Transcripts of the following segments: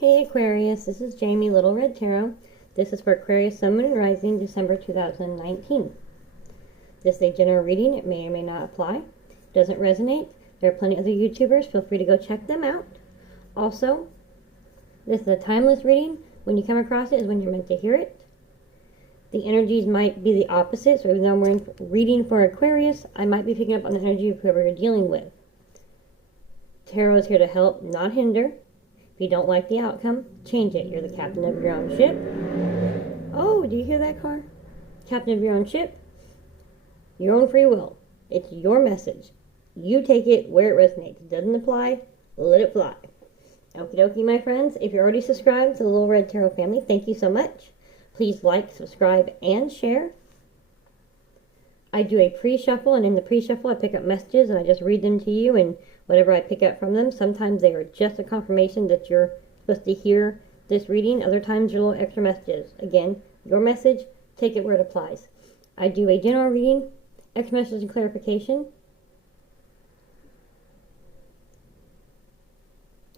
Hey Aquarius, this is Jamie, Little Red Tarot. This is for Aquarius Sun, Moon, and Rising, December 2019. This is a general reading. It may or may not apply. If it doesn't resonate, there are plenty of other YouTubers. Feel free to go check them out. Also, this is a timeless reading. When you come across it is when you're meant to hear it. The energies might be the opposite, so even though I'm reading for Aquarius, I might be picking up on the energy of whoever you're dealing with. Tarot is here to help, not hinder. If you don't like the outcome, change it. You're the captain of your own ship. Oh, do you hear that car? Captain of your own ship. Your own free will. It's your message. You take it where it resonates. It doesn't apply, let it fly. Okie dokie, my friends. If you're already subscribed to the Little Red Tarot family, thank you so much. Please like, subscribe, and share. I do a pre-shuffle, and in the pre-shuffle I pick up messages and I just read them to you, and whatever I pick up from them, sometimes they are just a confirmation that you're supposed to hear this reading. Other times they're little extra messages. Again, your message, take it where it applies. I do a general reading, extra message and clarification,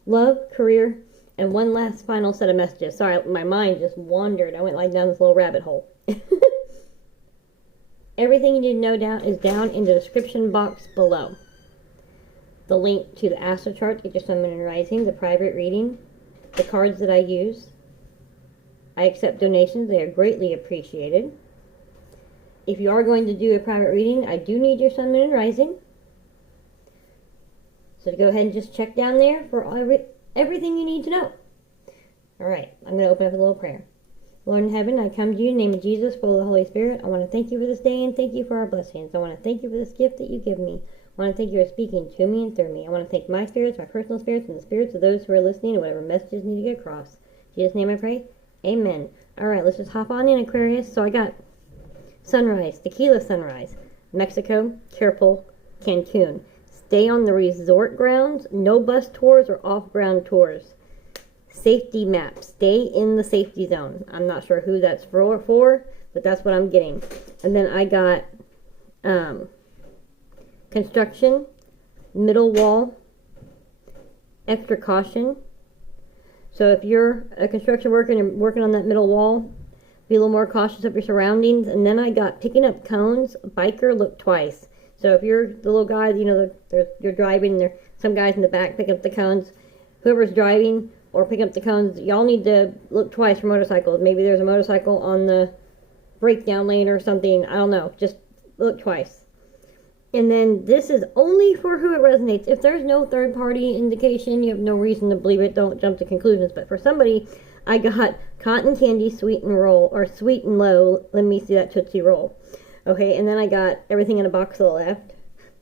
love, career, and one last final set of messages. Sorry, my mind just wandered. I went like down this little rabbit hole. Everything you need to know is down in the description box below. The link to the Astro Chart, Get Your Sun, Moon, and Rising, the private reading, the cards that I use. I accept donations. They are greatly appreciated. If you are going to do a private reading, I do need your Sun, Moon, and Rising. So go ahead and just check down there for everything you need to know. Alright, I'm going to open up with a little prayer. Lord in heaven, I come to you in the name of Jesus, full of the Holy Spirit. I want to thank you for this day and thank you for our blessings. I want to thank you for this gift that you give me. I want to thank you for speaking to me and through me. I want to thank my spirits, my personal spirits, and the spirits of those who are listening, and whatever messages need to get across. In Jesus' name I pray. Amen. Alright, let's just hop on in, Aquarius. So I got sunrise, tequila sunrise, Mexico, Careful, Cancun. Stay on the resort grounds, no bus tours or off-ground tours. Safety map, stay in the safety zone. I'm not sure who that's for, but that's what I'm getting. And then I got construction, middle wall, extra caution. So if you're a construction worker and you're working on that middle wall, be a little more cautious of your surroundings. And then I got picking up cones, biker, look twice. So if you're the little guy, you know, you're driving, there some guys in the back picking up the cones. Whoever's driving or picking up the cones, y'all need to look twice for motorcycles. Maybe there's a motorcycle on the breakdown lane or something. I don't know. Just look twice. And then this is only for who it resonates. If there's no third-party indication, you have no reason to believe it. Don't jump to conclusions. But for somebody, I got cotton candy, sweet and roll, or sweet and low. Let me see that Tootsie Roll. Okay, and then I got everything in a box to the left,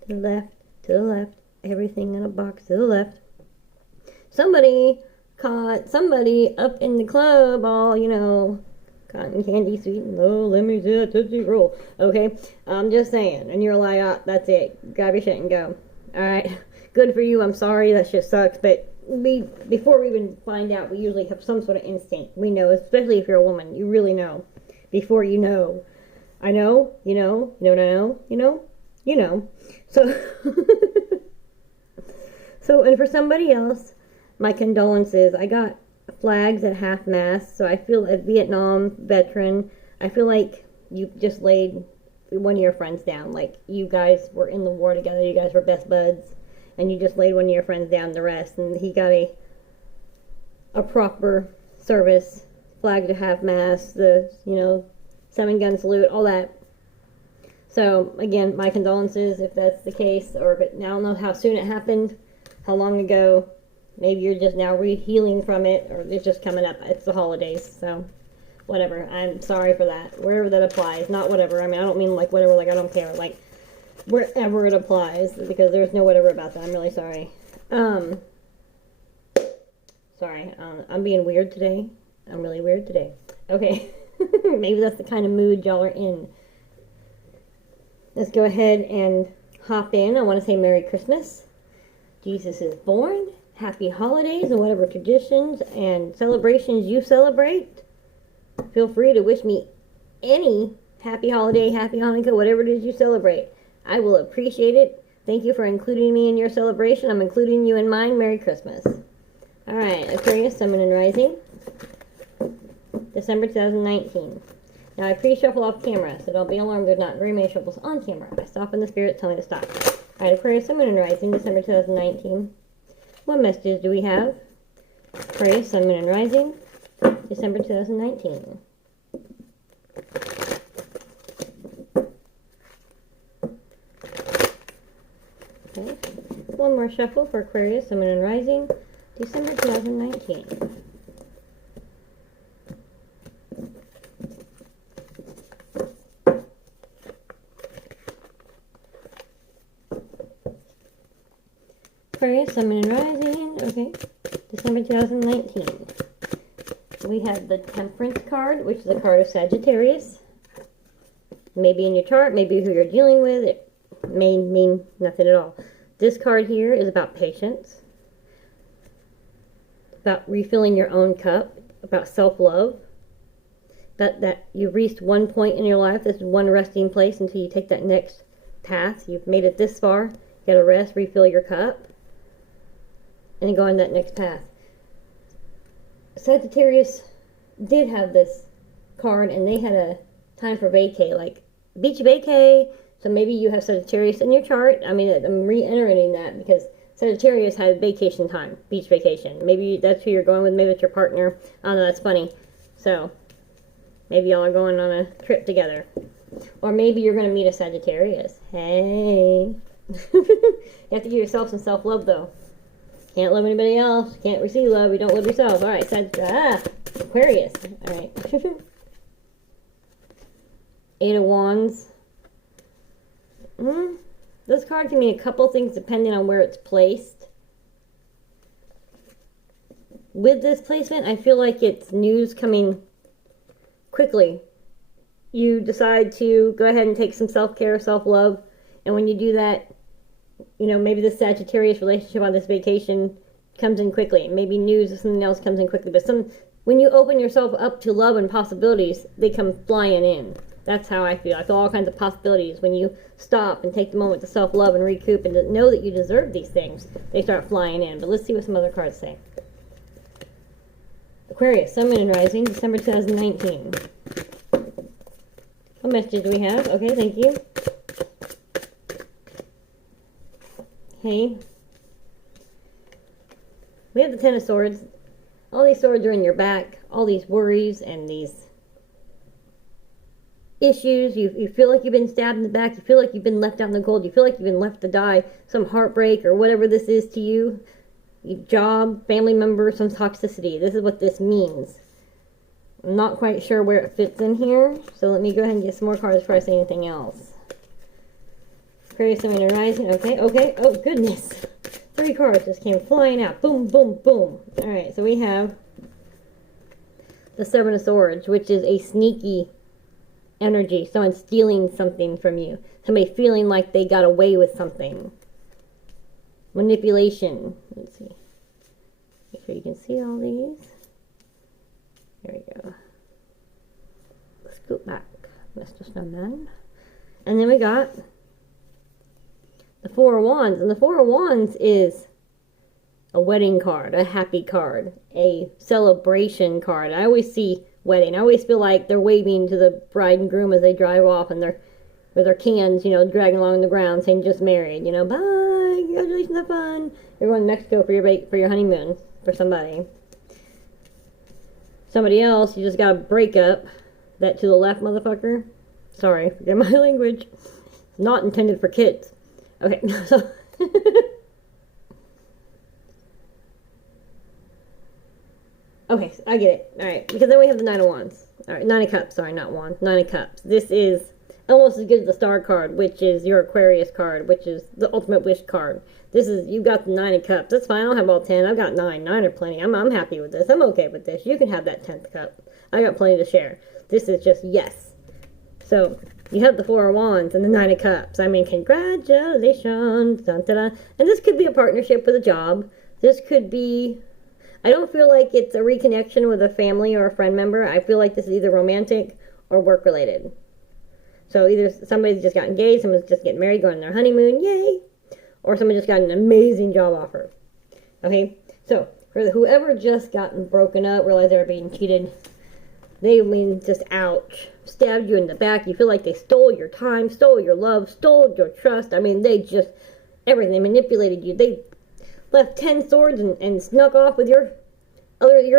to the left, to the left, everything in a box to the left. Somebody caught somebody up in the club all, you know, cotton candy, sweet and low, let me see that Tootsie Roll. Okay, I'm just saying. And you're like, oh, that's it. Grab your shit and go. Alright, good for you. I'm sorry. That shit sucks. But before we even find out, we usually have some sort of instinct. We know, especially if you're a woman. You really know before you know. I know, you know, you know what I know, you know. So, and for somebody else, my condolences. I got flags at half-mast, so I feel a Vietnam veteran. I feel like you just laid one of your friends down. Like, you guys were in the war together, you guys were best buds, and you just laid one of your friends down the rest, and he got a proper service, flag at half-mast, the, you know, 7-gun salute, all that. So, again, my condolences if that's the case, or if it, I don't know how soon it happened, how long ago. Maybe you're just now healing from it, or it's just coming up. It's the holidays, so whatever. I'm sorry for that. Wherever that applies, not whatever. I mean, I don't mean like whatever, like I don't care. Like, wherever it applies, because there's no whatever about that. I'm really sorry. Sorry, I'm being weird today. I'm really weird today. Okay. Maybe that's the kind of mood y'all are in. Let's go ahead and hop in. I want to say Merry Christmas. Jesus is born. Happy holidays and whatever traditions and celebrations you celebrate. Feel free to wish me any happy holiday, happy Hanukkah, whatever it is you celebrate. I will appreciate it. Thank you for including me in your celebration. I'm including you in mine. Merry Christmas. Alright, Aquarius, Sun, Moon, and Rising. December 2019. Now, I pre-shuffle off camera, so don't be alarmed. There's not very many shuffles on camera. I stop when the spirits tell me to stop. Alright, Aquarius, Sun, Moon, and Rising, December 2019. What messages do we have? Aquarius, Sun, Moon, and Rising, December 2019. Okay. One more shuffle for Aquarius, Sun, Moon, and Rising, December 2019. Aquarius, Sun, Moon, and Rising, okay, December 2019. We have the Temperance card, which is a card of Sagittarius. Maybe in your chart, maybe who you're dealing with, it may mean nothing at all. This card here is about patience, about refilling your own cup, about self-love, that you've reached one point in your life, this is one resting place until you take that next path. You've made it this far, you gotta rest, refill your cup, and then go on that next path. Sagittarius did have this card, and they had a time for vacay, like beach vacay. So maybe you have Sagittarius in your chart. I mean, I'm reiterating that because Sagittarius had vacation time, beach vacation. Maybe that's who you're going with. Maybe it's your partner. I don't know, that's funny. So maybe y'all are going on a trip together. Or maybe you're going to meet a Sagittarius. Hey. You have to give yourself some self-love, though. Can't love anybody else. Can't receive love. You don't love yourself. All right, Aquarius. All right. Eight of Wands. This card can mean a couple things depending on where it's placed. With this placement, I feel like it's news coming quickly. You decide to go ahead and take some self-care, self-love, and when you do that, you know, maybe the Sagittarius relationship on this vacation comes in quickly. Maybe news or something else comes in quickly. But when you open yourself up to love and possibilities, they come flying in. That's how I feel. I feel all kinds of possibilities. When you stop and take the moment to self-love and recoup and to know that you deserve these things, they start flying in. But let's see what some other cards say. Aquarius, Sun, Moon, and Rising, December 2019. What messages do we have? Okay, thank you. Okay. We have the Ten of Swords. All these swords are in your back. All these worries and these issues. You feel like you've been stabbed in the back. You feel like you've been left out in the cold. You feel like you've been left to die. Some heartbreak or whatever this is to you. Your job, family member, some toxicity. This is what this means. I'm not quite sure where it fits in here. So let me go ahead and get some more cards before I say anything else. Aquarius, Sun, Moon, and Rising. Okay. Oh, goodness. 3 cards just came flying out. Boom, boom, boom. Alright, so we have the Seven of Swords, which is a sneaky energy. Someone stealing something from you. Somebody feeling like they got away with something. Manipulation. Let's see. Make sure you can see all these. There we go. Scoot back, Mr. Snowman. And then we got the Four of Wands. And the Four of Wands is a wedding card, a happy card, a celebration card. I always see wedding. I always feel like they're waving to the bride and groom as they drive off, and they're with their cans, you know, dragging along the ground, saying just married, you know, bye, congratulations, have fun. You're going to Mexico for your honeymoon for somebody. Somebody else, you just got a breakup. That to the left, motherfucker. Sorry, forget my language. It's not intended for kids. Okay, so okay, I get it. Alright, because then we have the Nine of Wands. Alright, Nine of Cups, sorry, not Wands. Nine of Cups. This is almost as good as the Star card, which is your Aquarius card, which is the Ultimate Wish card. This is, you've got the Nine of Cups. That's fine, I don't have all 10. I've got 9. 9 are plenty. I'm happy with this. I'm okay with this. You can have that 10th cup. I got plenty to share. This is just yes. So, you have the Four of Wands and the Nine of Cups. I mean, congratulations. Dun, dun, dun. And this could be a partnership with a job. This could be, I don't feel like it's a reconnection with a family or a friend member. I feel like this is either romantic or work related. So either somebody's just got engaged, someone's just getting married, going on their honeymoon, yay! Or someone just got an amazing job offer. Okay? So, For whoever just gotten broken up, realized they were being cheated, they mean just ouch. Stabbed you in the back. You feel like they stole your time, stole your love, stole your trust. I mean, they just, everything. They manipulated you. They left 10 swords and snuck off with your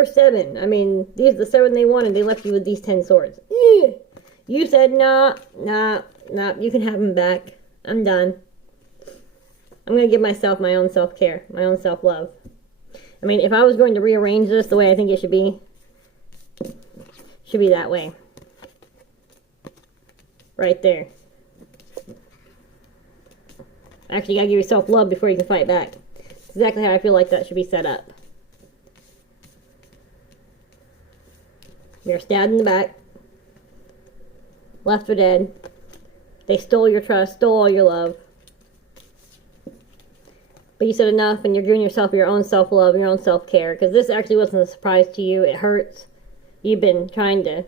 7. I mean, these are the 7 they wanted. They left you with these 10 swords. You said, nah, you can have them back. I'm done. I'm going to give myself my own self-care, my own self-love. I mean, if I was going to rearrange this the way I think it should be that way. Right there. Actually, you gotta give yourself love before you can fight back. That's exactly how I feel like that should be set up. You're stabbed in the back. Left for dead. They stole your trust, stole all your love. But you said enough, and you're giving yourself your own self-love, your own self-care. Because this actually wasn't a surprise to you. It hurts. You've been trying to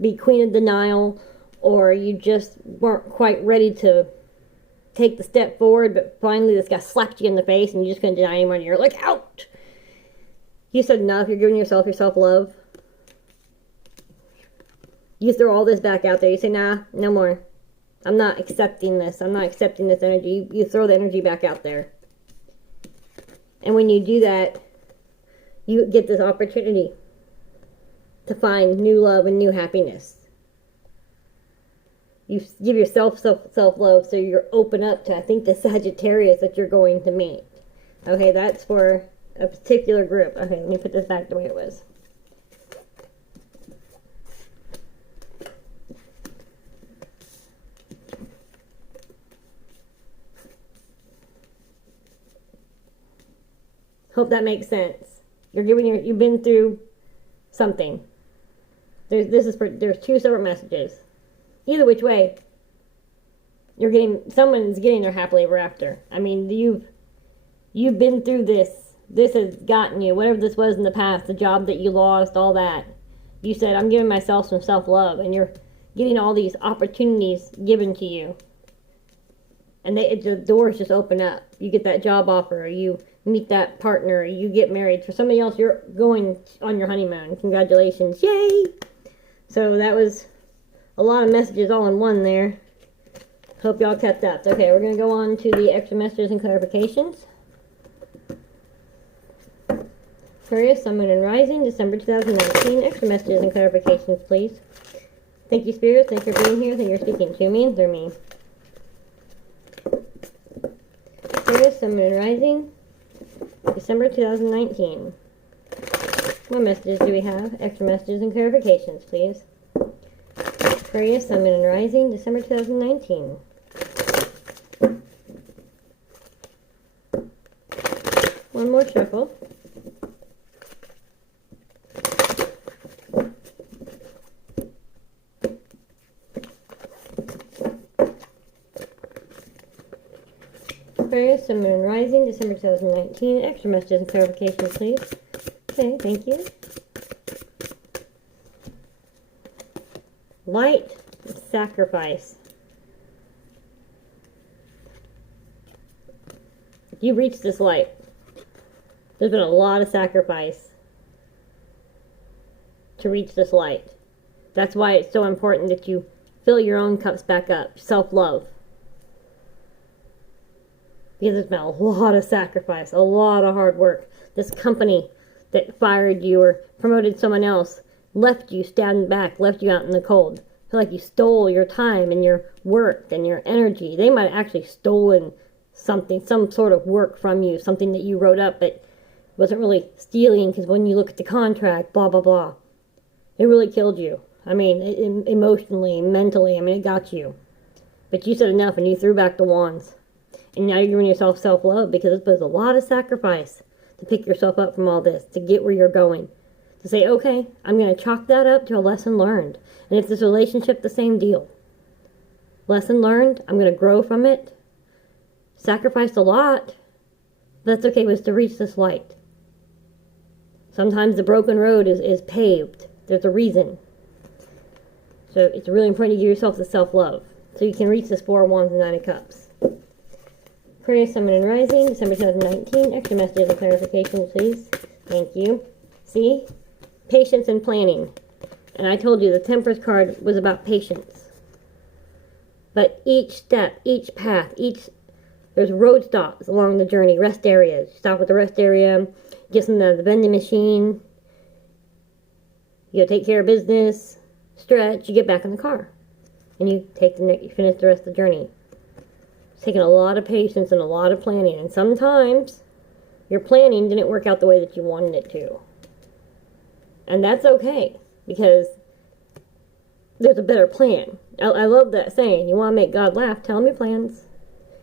be queen of denial, or you just weren't quite ready to take the step forward, but finally this guy slapped you in the face, and you just couldn't deny anymore, and you're like, ouch! You said enough. You're giving yourself your self-love. You throw all this back out there. You say, nah, no more. I'm not accepting this. I'm not accepting this energy. You throw the energy back out there. And when you do that, you get this opportunity to find new love and new happiness. You give yourself self-love, so you're open up to, I think, the Sagittarius that you're going to meet. Okay, that's for a particular group. Okay, let me put this back the way it was. Hope that makes sense. You've been through something. There's 2 separate messages. Either which way, someone's getting their happily ever after. I mean, you've been through this. This has gotten you, whatever this was in the past, the job that you lost, all that. You said, I'm giving myself some self-love, and you're getting all these opportunities given to you. And the doors just open up. You get that job offer, or you meet that partner, or you get married. For somebody else, you're going on your honeymoon. Congratulations. Yay! So that was a lot of messages all in one there. Hope y'all kept up. Okay, we're going to go on to the extra messages and clarifications. Aquarius, Sun, Moon, and Rising, December 2019. Extra messages and clarifications, please. Thank you, spirits. Thank you for being here. Thank you for speaking to me and through me. Aquarius, Sun, Moon, and Rising, December 2019. What messages do we have? Extra messages and clarifications, please. Aquarius, Sun, Moon, and Rising, December 2019. One more shuffle. Aquarius, Sun, Moon, and Rising, December 2019. Extra messages and clarifications, please. Okay, thank you. Light, sacrifice. You reached this light. There's been a lot of sacrifice to reach this light. That's why it's so important that you fill your own cups back up. Self-love. Because there's been a lot of sacrifice, a lot of hard work. This company that fired you or promoted someone else left you standing back, left you out in the cold. Feel like you stole your time and your work and your energy. They might have actually stolen something, some sort of work from you, something that you wrote up, but wasn't really stealing, because when you look at the contract, blah, blah, blah. It really killed you. I mean, emotionally, mentally, I mean, it got you. But you said enough, and you threw back the wands. And now you're giving yourself self-love, because it was a lot of sacrifice to pick yourself up from all this, to get where you're going. To say, okay, I'm going to chalk that up to a lesson learned. And if this relationship, the same deal. Lesson learned, I'm going to grow from it. Sacrificed a lot. But that's okay, it was to reach this light. Sometimes the broken road is paved. There's a reason. So it's really important to give yourself the self-love, so you can reach this 4 of Wands and 9 of Cups. Aquarius, Sun, Moon, and Rising, December 2019. Extra messages and clarification, please. Thank you. See? Patience and planning. And I told you the Temperance card was about patience. But each step, each path, there's road stops along the journey, rest areas. Stop at the rest area, get some of the vending machine. You go take care of business, stretch, you get back in the car. And you finish the rest of the journey. It's taken a lot of patience and a lot of planning. And sometimes your planning didn't work out the way that you wanted it to. And that's okay, because there's a better plan. I love that saying. You want to make God laugh, tell him your plans.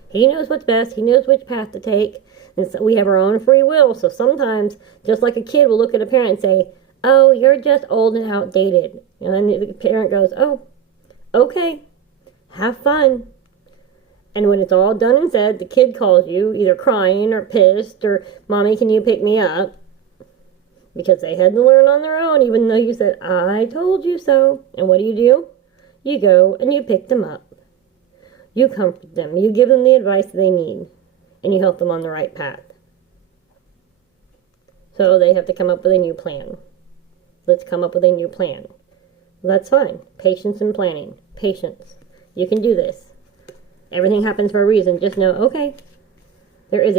He knows what's best. He knows which path to take. And so we have our own free will. So sometimes, just like a kid will look at a parent and say, oh, you're just old and outdated. And then the parent goes, oh, okay, have fun. And when it's all done and said, the kid calls you either crying or pissed or, Mommy, can you pick me up? Because they had to learn on their own, even though you said, I told you so. And what do? You go and you pick them up. You comfort them. You give them the advice they need. And you help them on the right path. So they have to come up with a new plan. Let's come up with a new plan. That's fine. Patience and planning. Patience. You can do this. Everything happens for a reason. Just know, okay, there is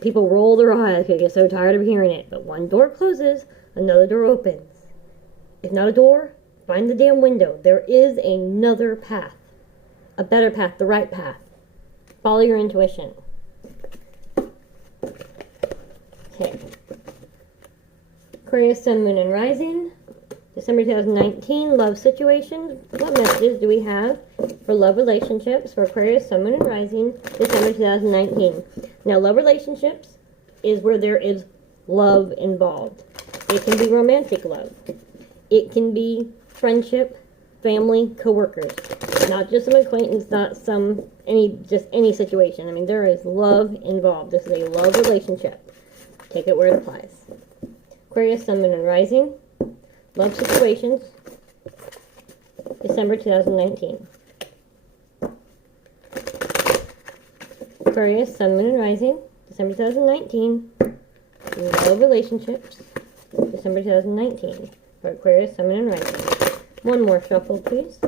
people roll their eyes. They get so tired of hearing it. But one door closes, another door opens. If not a door, find the damn window. There is another path. A better path, the right path. Follow your intuition. Okay. Aquarius, Sun, Moon, and Rising. December 2019, love situations. What messages do we have for love relationships for Aquarius, Sun, Moon, and Rising, December 2019? Now, love relationships is where there is love involved. It can be romantic love. It can be friendship, family, co-workers. Not just some acquaintance, not any situation. I mean, there is love involved. This is a love relationship. Take it where it applies. Aquarius, Sun, Moon, and Rising. Love situations, December 2019. Aquarius, Sun, Moon, and Rising, December 2019. Love relationships, December 2019. For Aquarius, Sun, Moon, and Rising. One more shuffle, please.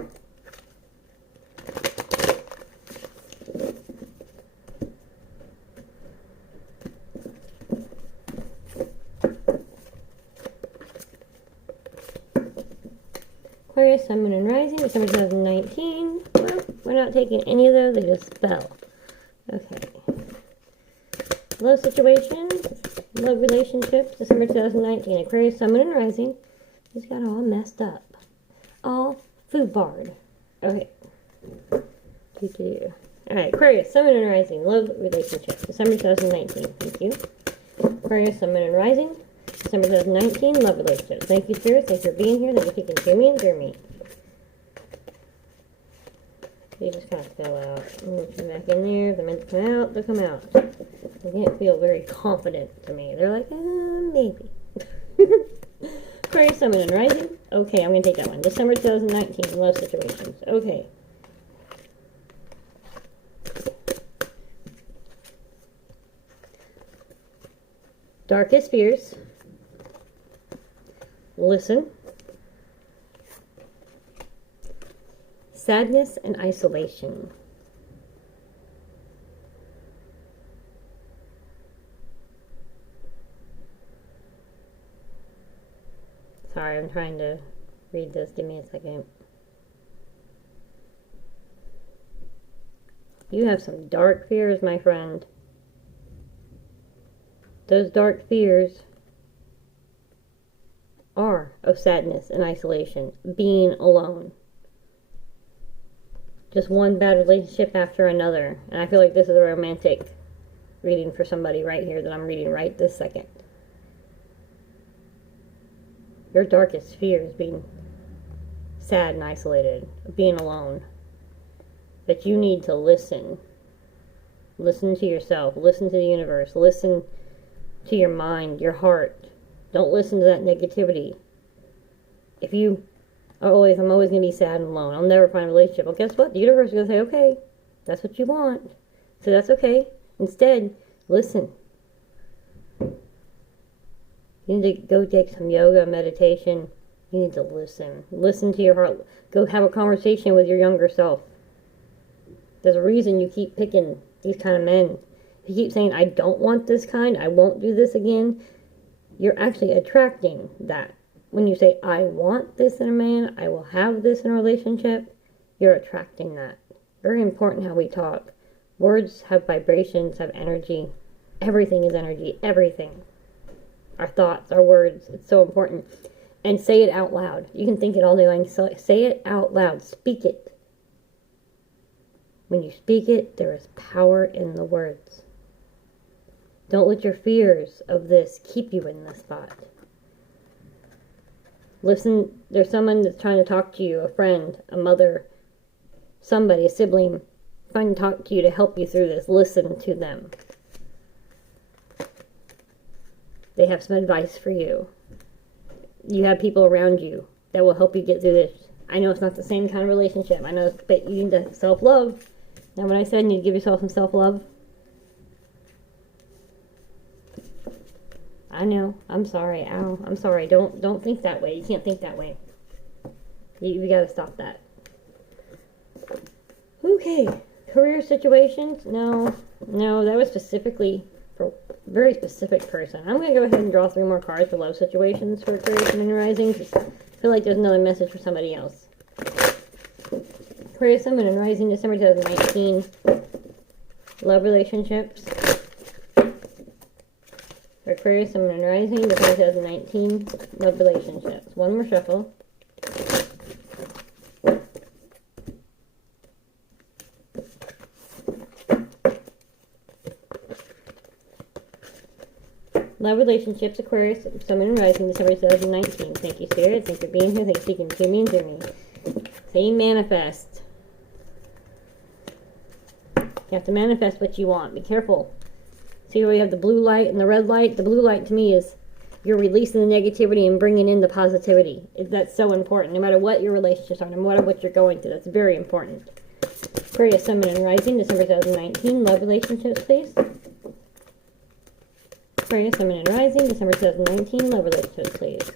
Aquarius, Sun, Moon, and Rising, December 2019. Well, we're not taking any of those, they just spell. Okay. Love situations, love relationships, December 2019. Aquarius, Sun, Moon, and Rising. Just got all messed up. All food barred. Okay. Alright, Aquarius, Sun, Moon, and Rising. Love relationships, December 2019. Thank you. Aquarius, Sun, Moon, and Rising. December 2019, love relationships. Thank you, Spirit. Thanks for being here. Thank you for keeping me and hear me. They just kind of fell out. Come back in there. If they're meant to come out, they'll come out. They can't feel very confident to me. They're like, maybe. Aquarius, Sun, Moon, and Rising. Okay, I'm going to take that one. December 2019, love situations. Okay. Darkest fears. Listen. Sadness and isolation. Sorry, I'm trying to read this. Give me a second. You have some dark fears, my friend. Those dark fears are of sadness and isolation, being alone. Just one bad relationship after another. And I feel like this is a romantic reading for somebody right here that I'm reading right this second. Your darkest fear is being sad and isolated, being alone. But you need to listen. Listen to yourself. Listen to the universe. Listen to your mind, your heart. Don't listen to that negativity. If you are I'm always going to be sad and alone, I'll never find a relationship. Well, guess what? The universe is going to say, okay, that's what you want. So that's okay. Instead, listen. You need to go take some yoga, meditation. You need to listen. Listen to your heart. Go have a conversation with your younger self. There's a reason you keep picking these kind of men. If you keep saying, I don't want this kind, I won't do this again, you're actually attracting that. When you say, I want this in a man, I will have this in a relationship, you're attracting that. Very important how we talk. Words have vibrations, have energy. Everything is energy. Everything. Our thoughts, our words. It's so important. And say it out loud. You can think it all day long. So say it out loud. Speak it. When you speak it, there is power in the words. Don't let your fears of this keep you in this spot. Listen, there's someone that's trying to talk to you, a friend, a mother, somebody, a sibling, trying to talk to you to help you through this. Listen to them. They have some advice for you. You have people around you that will help you get through this. I know it's not the same kind of relationship. I know, but you need to self-love. Now, when I said you need to give yourself some self-love, I know. I'm sorry. Ow. I'm sorry. Don't think that way. You can't think that way. You gotta stop that. Okay. Career situations? No, that was specifically for a very specific person. I'm going to go ahead and draw 3 more cards for love situations for Aquarius Sun, Moon, and Rising, because I feel like there's another message for somebody else. Aquarius Sun, Moon, and Rising, December 2019. Love relationships. For Aquarius Sun, Moon, and Rising, December 2019. Love relationships. One more shuffle. Love relationships, Aquarius, Sun, Moon, and Rising, December 2019. Thank you, Spirit. Thank you for being here. Thank you for speaking to me and through me. Say manifest. You have to manifest what you want. Be careful. See where we have the blue light and the red light? The blue light to me is you're releasing the negativity and bringing in the positivity. That's so important. No matter what your relationships are, no matter what you're going through, that's very important. Aquarius, Sun, Moon, and Rising, December 2019. Love relationships, please. Aquarius, Sun, Moon, and Rising, December 2019. Love relationships, please.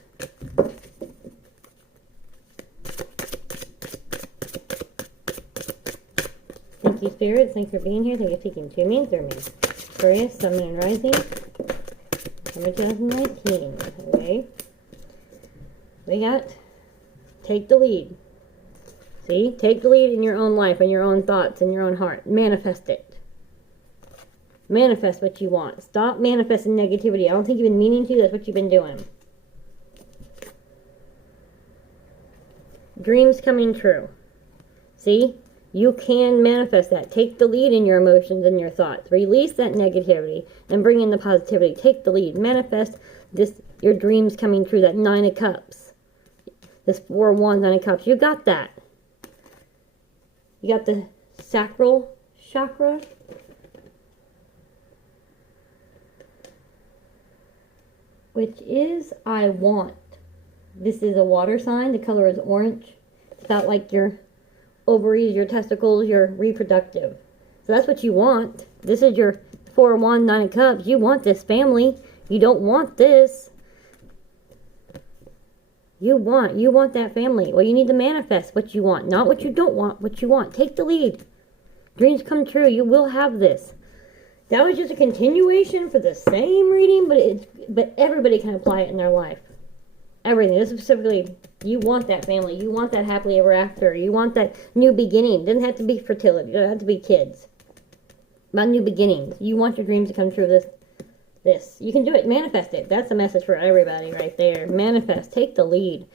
Thank you, Spirit. Thanks for being here. Thank you for speaking to me and through me. Aquarius, Sun, Moon, and Rising, December 2019. Okay. We got take the lead. See? Take the lead in your own life, in your own thoughts, in your own heart. Manifest it. Manifest what you want. Stop manifesting negativity. I don't think you've been meaning to. That's what you've been doing. Dreams coming true. See? You can manifest that. Take the lead in your emotions and your thoughts. Release that negativity and bring in the positivity. Take the lead. Manifest this, your dreams coming true. That 9 of Cups. This 4 of Wands, 9 of Cups. You got that. You got the sacral chakra. Which is I want. This is a water sign. The color is orange. It's about like your ovaries, your testicles, your reproductive. So that's what you want. This is your 4 of Wands, 9 of Cups. You want this family. You don't want this. You want that family. Well, you need to manifest what you want. Not what you don't want, what you want. Take the lead. Dreams come true. You will have this. That was just a continuation for the same reading, but everybody can apply it in their life. Everything. This is specifically, you want that family. You want that happily ever after. You want that new beginning. It doesn't have to be fertility. It doesn't have to be kids. About new beginnings. You want your dreams to come true. This. You can do it. Manifest it. That's a message for everybody right there. Manifest. Take the lead.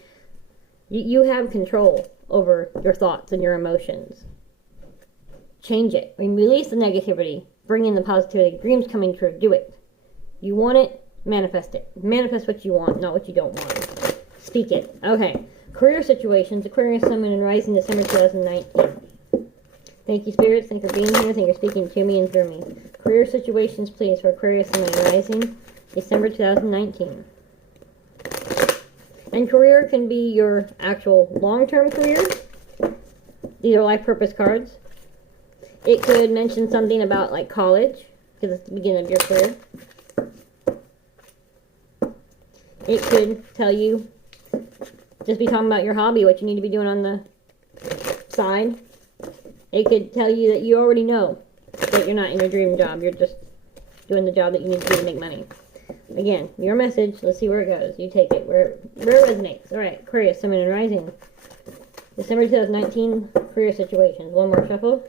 You have control over your thoughts and your emotions. Change it. Release the negativity. Bring in the positivity. Dreams coming true. Do it. You want it. Manifest it. Manifest what you want, not what you don't want. Speak it. Okay. Career situations. Aquarius, Sun, Moon, and Rising, December 2019. Thank you, Spirits. Thank you for being here. Thank you for speaking to me and through me. Career situations, please, for Aquarius, Sun, Moon, and Rising, December 2019. And career can be your actual long-term career. These are life purpose cards. It could mention something about like college, because it's the beginning of your career. It could tell you, just be talking about your hobby, what you need to be doing on the side. It could tell you that you already know that you're not in your dream job. You're just doing the job that you need to do to make money. Again, your message. Let's see where it goes. You take it where it resonates. All right, Aquarius, Sun, and Rising. December 2019 career situations. One more shuffle.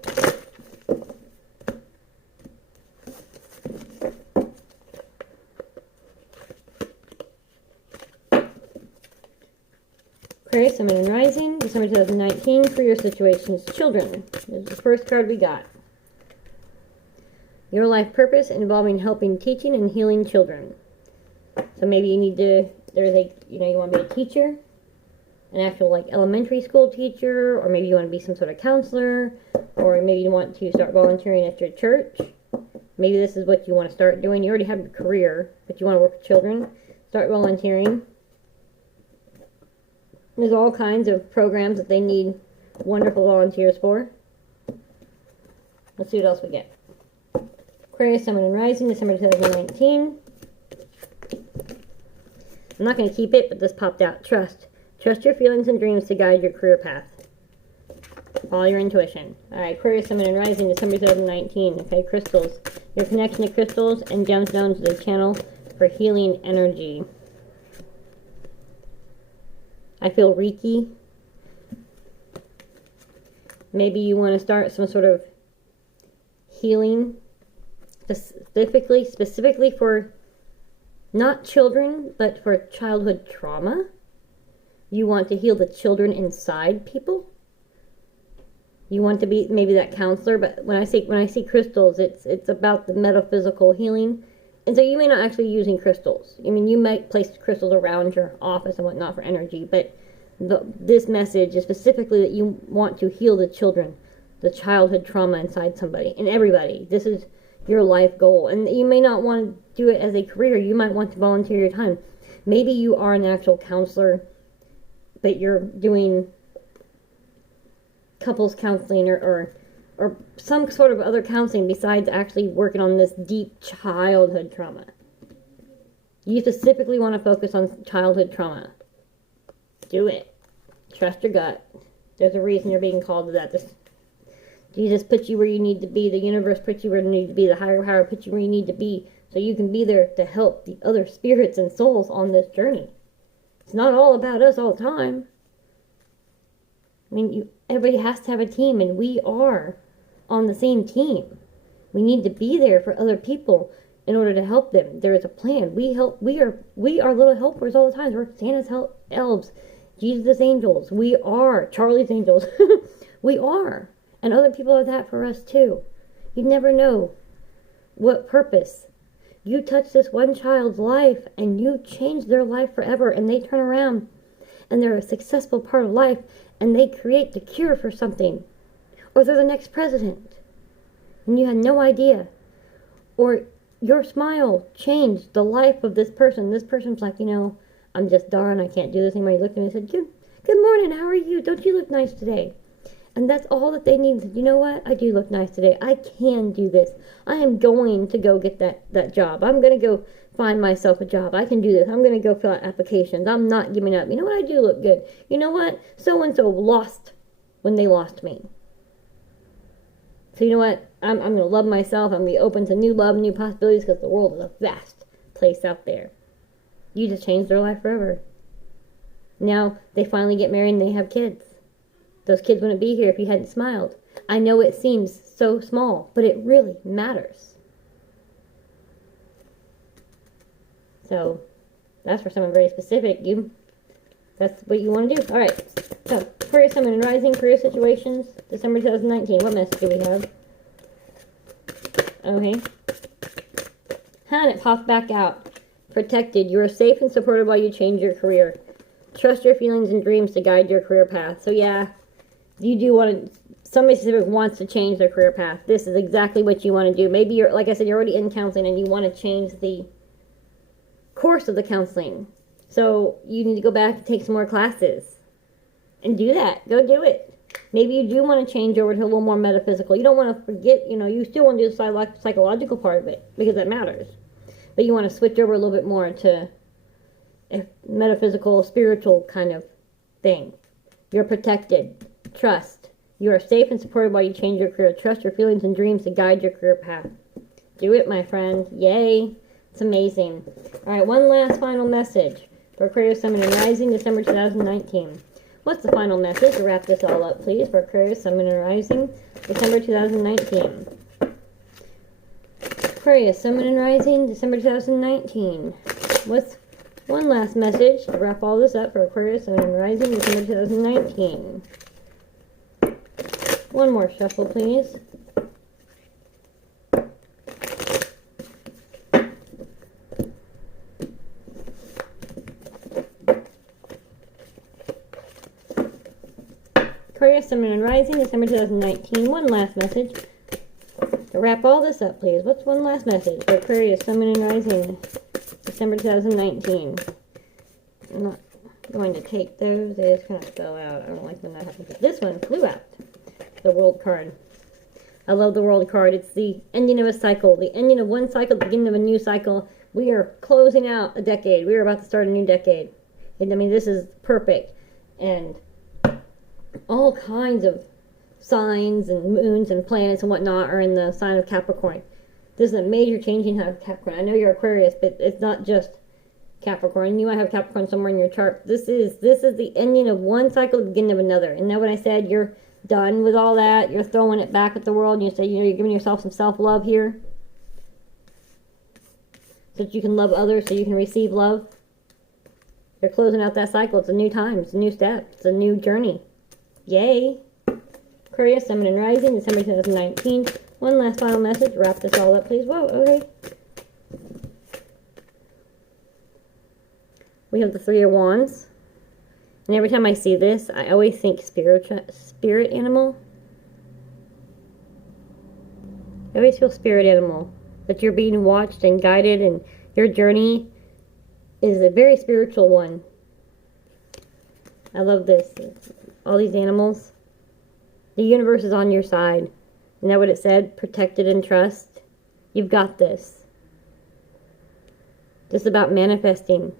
Aquarius, Sun, and Rising. December 2019 career situations. Children. This is the first card we got. Your life purpose involving helping, teaching, and healing children. So maybe you need to, you want to be a teacher, an actual like elementary school teacher, or maybe you want to be some sort of counselor, or maybe you want to start volunteering at your church. Maybe this is what you want to start doing. You already have a career, but you want to work with children. Start volunteering. There's all kinds of programs that they need wonderful volunteers for. Let's see what else we get. Aquarius, Sun, and Rising, December 2019. I'm not going to keep it, but this popped out. Trust. Trust your feelings and dreams to guide your career path. Follow your intuition. Alright, Aquarius, Sun, and Rising, December 2019. Okay, crystals. Your connection to crystals and gemstones is a channel for healing energy. I feel Reiki. Maybe you want to start some sort of healing specifically for not children, but for childhood trauma. You want to heal the children inside people. You want to be maybe that counselor, but when I see crystals, it's about the metaphysical healing. And so you may not actually be using crystals. I mean, you might place crystals around your office and whatnot for energy, but this message is specifically that you want to heal the children, the childhood trauma inside somebody and everybody. This is your life goal. And you may not want to do it as a career. You might want to volunteer your time. Maybe you are an actual counselor, but you're doing couples counseling or some sort of other counseling besides actually working on this deep childhood trauma. You specifically want to focus on childhood trauma. Do it. Trust your gut. There's a reason you're being called to that. Jesus put you where you need to be. The universe put you where you need to be. The higher power put you where you need to be. So you can be there to help the other spirits and souls on this journey. It's not all about us all the time. I mean, everybody has to have a team, and we are on the same team. We need to be there for other people in order to help them. There is a plan. We are little helpers all the time. We're Santa's elves, Jesus' angels. We are Charlie's angels. We are. And other people are that for us too. You never know what purpose. You touch this one child's life and you change their life forever, and they turn around and they're a successful part of life and they create the cure for something. Or they're the next president and you had no idea. Or your smile changed the life of this person. This person's like, I'm just done. I can't do this anymore. He looked at me and said, Good morning. How are you? Don't you look nice today? And that's all that they need. You know what? I do look nice today. I can do this. I am going to go get that job. I'm going to go find myself a job. I can do this. I'm going to go fill out applications. I'm not giving up. You know what? I do look good. You know what? So-and-so lost when they lost me. So you know what? I'm going to love myself. I'm going to be open to new love, new possibilities, because the world is a vast place out there. You just changed their life forever. Now they finally get married and they have kids. Those kids wouldn't be here if you hadn't smiled. I know it seems so small, but it really matters. So, that's for someone very specific. That's what you want to do. Alright, so, Aquarius, Sun, and Rising, career situations, December 2019. What message do we have? Okay. And it popped back out. Protected. You are safe and supported while you change your career. Trust your feelings and dreams to guide your career path. So yeah, you do want to, somebody specific wants to change their career path. This is exactly what you want to do. Maybe you're, like I said, you're already in counseling and you want to change the course of the counseling. So you need to go back and take some more classes. And do that. Go do it. Maybe you do want to change over to a little more metaphysical. You don't want to forget, you know, you still want to do the psychological part of it because that matters. But you want to switch over a little bit more to a metaphysical, spiritual kind of thing. You're protected. Trust. You are safe and supported while you change your career. Trust your feelings and dreams to guide your career path. Do it, my friend. Yay. It's amazing. Alright, one last final message for Aquarius Sun, Moon, and Rising, December 2019. What's the final message to wrap this all up, please, for Aquarius Sun, Moon, and Rising, December 2019? Aquarius Sun, Moon, and Rising, December 2019. What's one last message to wrap all this up for Aquarius Sun, Moon, and Rising, December 2019? One more shuffle, please. Aquarius Sun, Moon, and Rising, December 2019. One last message to wrap all this up, please. What's one last message for Aquarius Sun, Moon, and Rising, December 2019? I'm not going to take those. They just kind of fell out. I don't like when that happens. This one flew out. The World card. I love the World card. It's the ending of a cycle. The ending of one cycle, the beginning of a new cycle. We are closing out a decade. We are about to start a new decade. And I mean, this is perfect. And all kinds of signs and moons and planets and whatnot are in the sign of Capricorn. This is a major changing of Capricorn. I know you're Aquarius, but it's not just Capricorn. You might have Capricorn somewhere in your chart. This is the ending of one cycle, the beginning of another. And now what I said, you're done with all that. You're throwing it back at the world. And you say, you know, you're giving yourself some self-love here, so that you can love others, so you can receive love. You're closing out that cycle. It's a new time. It's a new step. It's a new journey. Yay. Aquarius, Sun, Moon, and Rising, December 2019. One last final message. Wrap this all up, please. Whoa, okay. We have the Three of Wands. And every time I see this, I always think spirit animal. I always feel spirit animal. That you're being watched and guided, and your journey is a very spiritual one. I love this. All these animals. The universe is on your side. Isn't that what it said? Protected and trust. You've got this. Just about manifesting.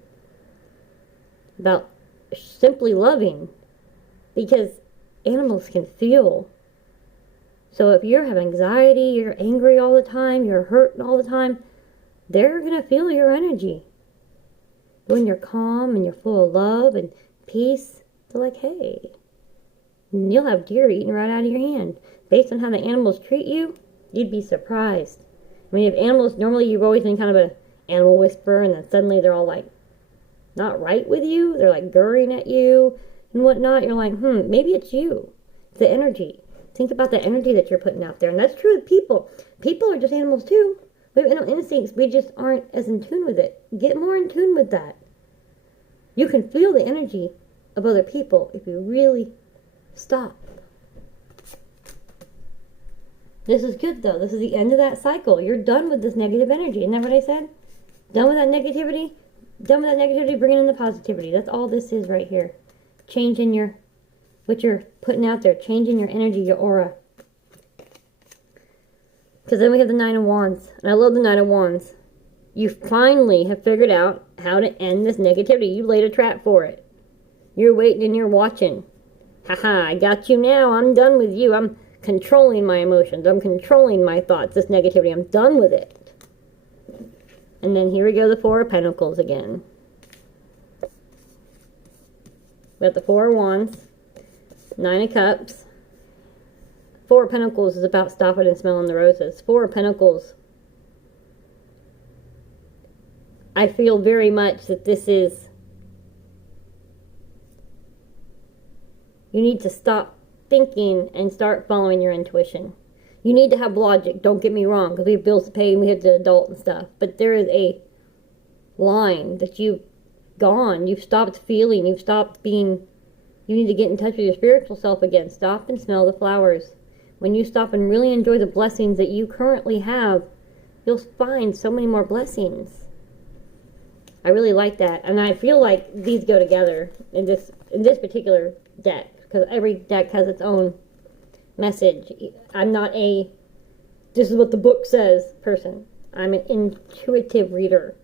About simply loving. Because animals can feel. So if you have anxiety, you're angry all the time, you're hurt all the time, they're going to feel your energy. When you're calm and you're full of love and peace, they're like, hey. And you'll have deer eating right out of your hand. Based on how the animals treat you, you'd be surprised. I mean, if animals, normally you've always been kind of an animal whisperer, and then suddenly they're all like, not right with you. They're like gurring at you and whatnot. You're like, maybe it's you. It's the energy. Think about the energy that you're putting out there. And that's true with people. People are just animals too. We have animal instincts. We just aren't as in tune with it. Get more in tune with that. You can feel the energy of other people if you really stop. This is good though. This is the end of that cycle. You're done with this negative energy. Isn't that what I said? Done with that negativity? Done with that negativity, bringing in the positivity. That's all this is right here. Changing what you're putting out there. Changing your energy, your aura. Because then we have the Nine of Wands. And I love the Nine of Wands. You finally have figured out how to end this negativity. You laid a trap for it. You're waiting and you're watching. Haha, I got you now. I'm done with you. I'm controlling my emotions. I'm controlling my thoughts. This negativity. I'm done with it. And then here we go, the Four of Pentacles again. We got the Four of Wands, Nine of Cups. Four of Pentacles is about stopping and smelling the roses. Four of Pentacles. I feel very much that this is, you need to stop thinking and start following your intuition. You need to have logic, don't get me wrong, because we have bills to pay and we have to adult and stuff. But there is a line that you've gone. You've stopped feeling. You've stopped being. You need to get in touch with your spiritual self again. Stop and smell the flowers. When you stop and really enjoy the blessings that you currently have, you'll find so many more blessings. I really like that. And I feel like these go together in this particular deck. because every deck has its own message. I'm not a this is what the book says person. I'm an intuitive reader.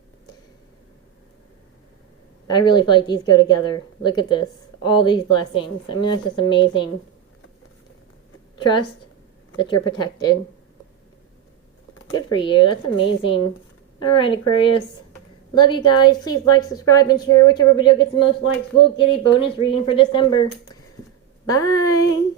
I really feel like these go together. Look at this. All these blessings. I mean, that's just amazing. Trust that you're protected. Good for you. That's amazing. Alright, Aquarius. Love you guys. Please like, subscribe, and share. Whichever video gets the most likes will get a bonus reading for December. Bye.